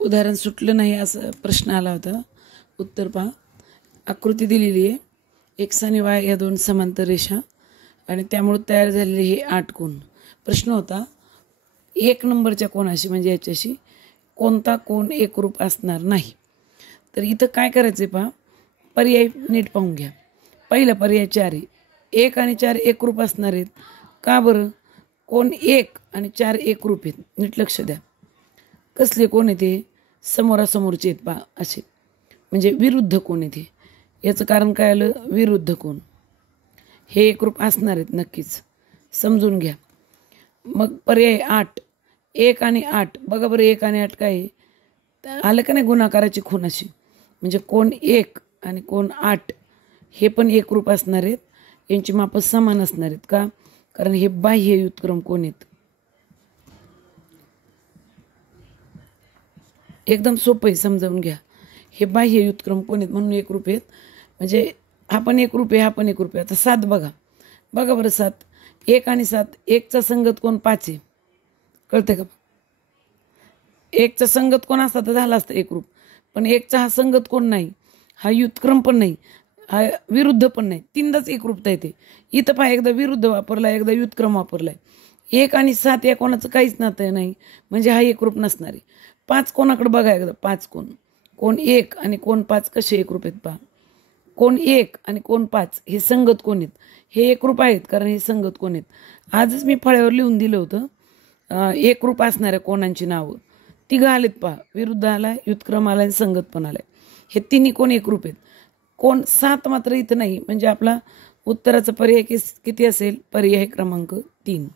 उदाहरण सुटलं नाही असं प्रश्न आला होता. उत्तर पहा. आकृती दिलेली आहे. एक्स आणि वाय या दोन समांतर रेषा आणि त्यामुळे तयार झालेले हे 8 कोन. प्रश्न होता 1 नंबरच्या कोणाशी म्हणजे याच्याशी कोणता कोन एकरूप असणार नाही. तर इथं काय करायचं आहे पहा. पर्याय नीट पाहून घ्या. पहिला पर्याय 4 आहे. 1 आणि 4 एकरूप असणार आहेत. का बरं? कोन 1 आणि 4 एकरूप आहेत. नीट लक्ष द्या. कसले कोण आहे ते? समोरासमोरचे आहेत पहा असे, म्हणजे विरुद्ध कोण आहे ते. याचं कारण काय आलं? विरुद्ध कोण. हे एकरूप असणार आहेत नक्कीच, समजून घ्या. मग पर्याय 8. 1 आणि 8 बघा बरं. 1 आणि 8 काय आहे? आलं का नाही गुणाकाराची खूण अशी. म्हणजे कोन 1 आणि कोन 8 हे पण एकरूप असणार आहेत. यांची मापं समान असणार आहेत. का? कारण हे बाह्य व्युत्क्रम कोन आहेत. एकदम सोपं आहे, समजावून घ्या. हे बाह्य व्युत्क्रम कोन आहेत म्हणून एकरूप आहेत. म्हणजे हा पण एकरूप आहे, हा पण एकरूप आहे. आता 7 बघा. बघा बरं 7. 1 आणि 7 1चा संगत कोन 5 आहे. कळते का? 1चा संगत कोण असता तर झाला असता एकरूप. पण 1चा हा संगत कोण नाही, हा व्युत्क्रम पण नाही, हा विरुद्ध पण नाही. तीनदाच एकरूपता येते. इथं पहा, एकदा विरुद्ध वापरला, एकदा व्युत्क्रम वापरलाय. 1 आणि 7 या कोणाचं काहीच नातं नाही, म्हणजे हा एकरूप नसणार आहे. 5 कोणाकडे बघा एकदा. 5 कोण. कोन 1 आणि कोन 5 कसे एकरूप आहेत पहा. कोन 1 आणि कोन 5 हे संगत कोण आहेत. हे एकरूप आहेत कारण हे संगत कोण आहेत. आजच मी फळ्यावर लिहून दिलं होतं एकरूप असणाऱ्या कोणांची नावं. तिघं आलेत पहा. विरुद्ध आलाय, व्युत्क्रम आलाय, संगत पण आलाय. हे तिन्ही कोण एकरूप आहेत. कोन 7 मात्र इथं नाही. म्हणजे आपला उत्तराचा पर्याय किती असेल? पर्याय क्रमांक 3.